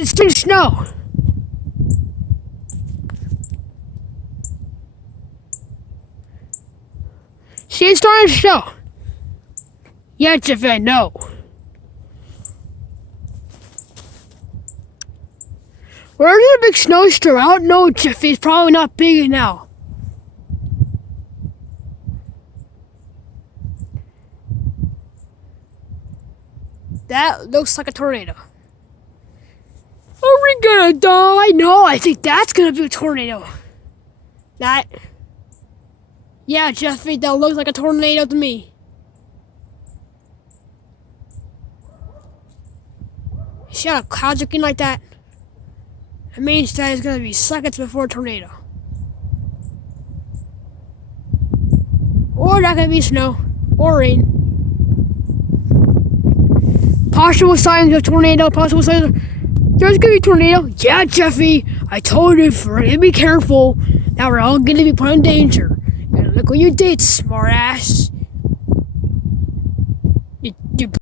It's starting to snow. See, it's starting to snow. Yeah, Jeffy, I know. Where's the big snowstorm? I don't know, Jeffy. It's probably not big now. That looks like a tornado. Are we gonna die? No, I think that's gonna be a tornado. Yeah, Jeffy, that looks like a tornado to me. See how the clouds looking like that? That means that it's gonna be seconds before a tornado. Or not gonna be snow or rain. Possible signs of tornado, possible signs of... There's gonna be a tornado. Yeah, Jeffy, I told you for you to be careful. Now we're all gonna be put in danger. And look what you did, smartass.